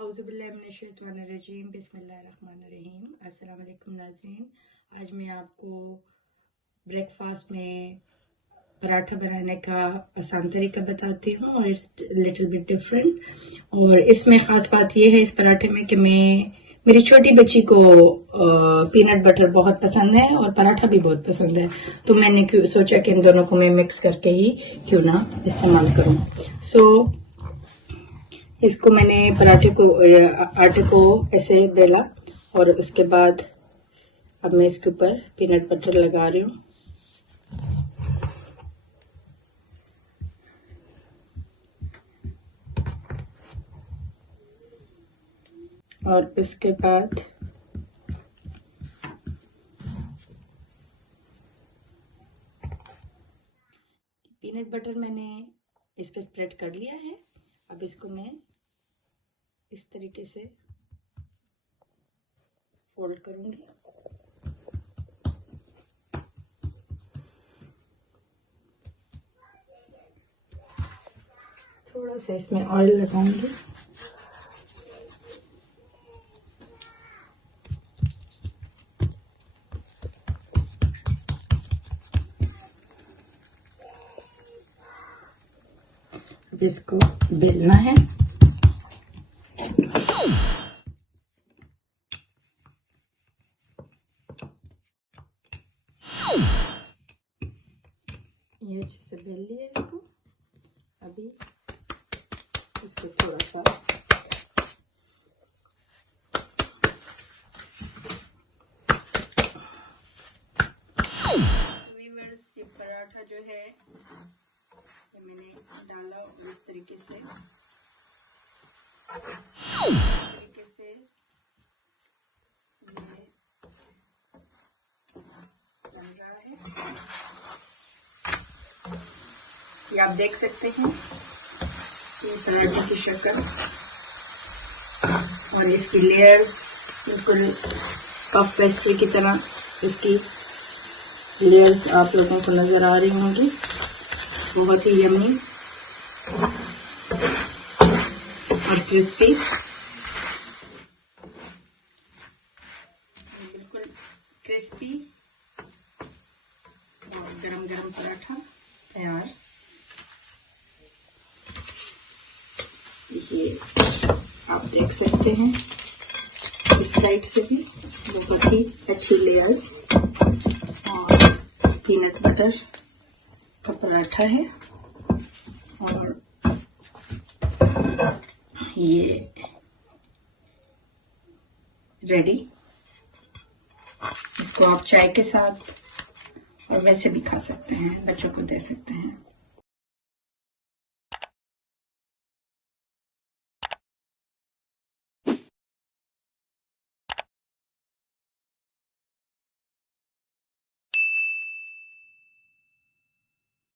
औज़ुबिल्लाहिमिनश्शैतानिर्रजीम बिस्मिल्लाहिर्रहमानिर्रहीम। अस्सलाम वालेकुम नाज़रीन। आज मैं आपको ब्रेकफास्ट में पराठा बनाने का आसान तरीका बताती हूँ और इट्स लिटिल बिट डिफरेंट। और इसमें ख़ास बात यह है इस पराठे में कि मेरी छोटी बच्ची को पीनट बटर बहुत पसंद है और पराठा भी बहुत पसंद है, तो मैंने सोचा कि इन दोनों को मैं मिक्स करके ही क्यों ना इस्तेमाल करूँ। इसको मैंने आटे को ऐसे बेला और उसके बाद अब मैं इसके ऊपर पीनट बटर लगा रही हूँ। और इसके बाद पीनट बटर मैंने इस पे स्प्रेड कर लिया है। अब इसको मैं इस तरीके से फोल्ड करूंगी। थोड़ा सा इसमें ऑयल लगाऊंगी। अब इसको बेलना है। ये अच्छे से बेल लिया इसको। अभी इसको थोड़ा सा वीवर्स, ये पराठा जो है ये मैंने डाला इस तरीके से ये बन रहा है। ये आप देख सकते हैं ये पराठे की शक्ल और इसकी लेयर्स बिल्कुल पफ पेस्ट्री की तरह इसकी लेयर्स आप लोगों को नजर आ रही होंगी। बहुत ही यम्मी और क्रिस्पी, बिल्कुल क्रिस्पी और गरम गरम पराठा तैयार। ये आप देख सकते हैं इस साइड से भी बहुत ही अच्छी लेयर्स और पीनट बटर का पराठा है। और ये रेडी। इसको आप चाय के साथ और वैसे भी खा सकते हैं, बच्चों को दे सकते हैं।